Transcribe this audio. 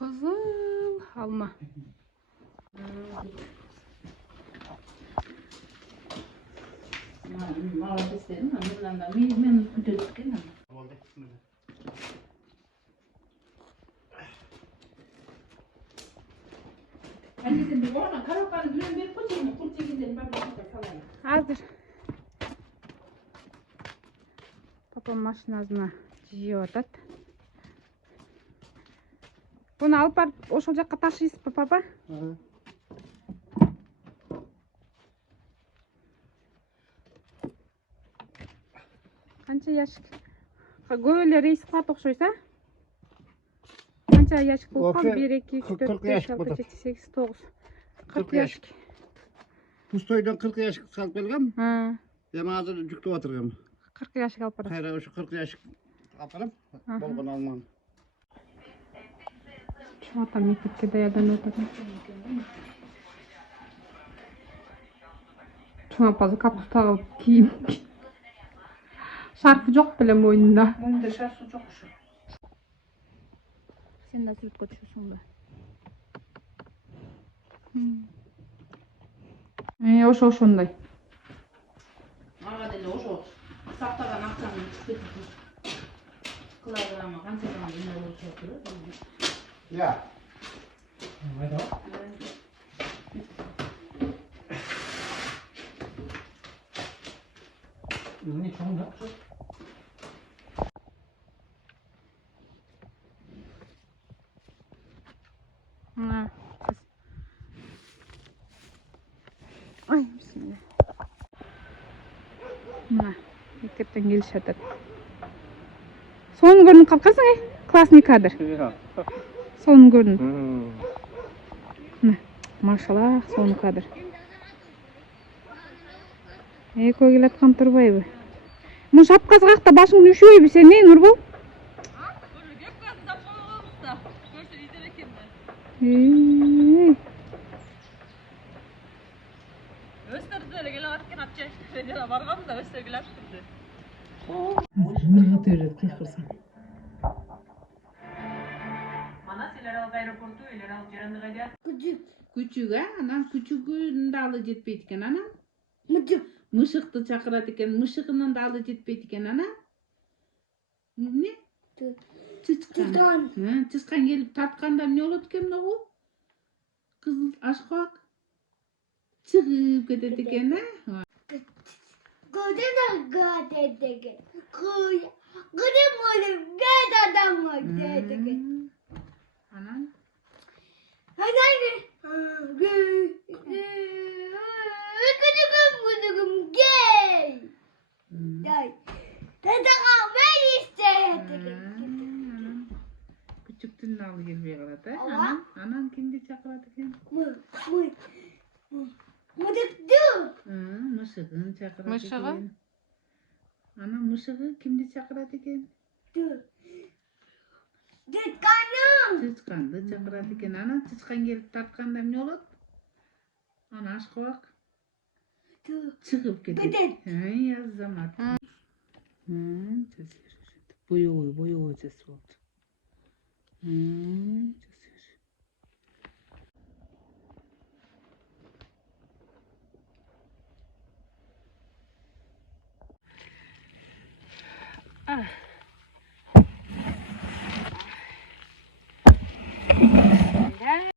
Kızıl alma. Hazır. Papam maşinasına жиып атат. Bunu alıp barıp ошол жакка ташыйсызбы, папа? Канча ящик? Көп эле рейс кылат окшойт, а? Канча ящик болуп калды? 1 2 3 4 5 6 7 8 9 40 ящик. Пустойдан 40 ящик салып келгем. Эми азыр жүктөп атыргам. 40 ящик алып барам. Кайра ошо 40 ящик алып барам. Болгон алмам. Чоңата мектепке даярданып атат. Чоң апасы капустага кийим. Шарфы жок беле мойнунда. Мойнунда шарфы жок ушу. Сен да сүрөткө түшөсүңбү? Ошондой. Мага деле ошо сактаган акчаны кетип кыла берама, канча гана эмне болуп жатыр? Я. Майда. 눈이 좋은 거 없어? Ой, bismillah. Мына, мектептен келишип атат. Сонун көрүнүп калкансың, классный кадр. Сонун көрүнүп. Мына, машалла, сонун кадр. Экөө келаткан турбайбы? Мына шапкасы какта башың үшөйбү сен, Нурбол? Өстөрдү эле келип аткан апча. Мен баргам да өстөр келип атты. Мыргат өрөт ке кырсаң. Мана силер алып аэропорту, элер алып жаранды кайда? Küçük ha, anam küçüğün de alı jetpeyt eken anam. Mışıktı çakırat eken, mışığının da alı jetpeyt eken anam. Ne? Çıskan. Çıskan gelip tartkanda ne olur eken o? Kızıl aşkak. Çıkıp gidet eken ha. Gıdım dedi. Gıdım oğlum gel adamı dedi. Anam. Hadi. Gıdım gel. Gel. Dedem ben istedim. Küçüktün de alı gelmeye kalat ha. Anam. Anam kimdi çakırat eken? Mıdıktı. Mışığın çakırat eken. Mışığı? Anam mışığı kimdi çakırat eken? Dıtkanım. Çıskandı çakırat eken. Anam çıskan gelip tartkanda ne olur? Ana aşkı bak. Çıkıp gidiyor. Ay yazzamat. Boyu boyu cesur oldu.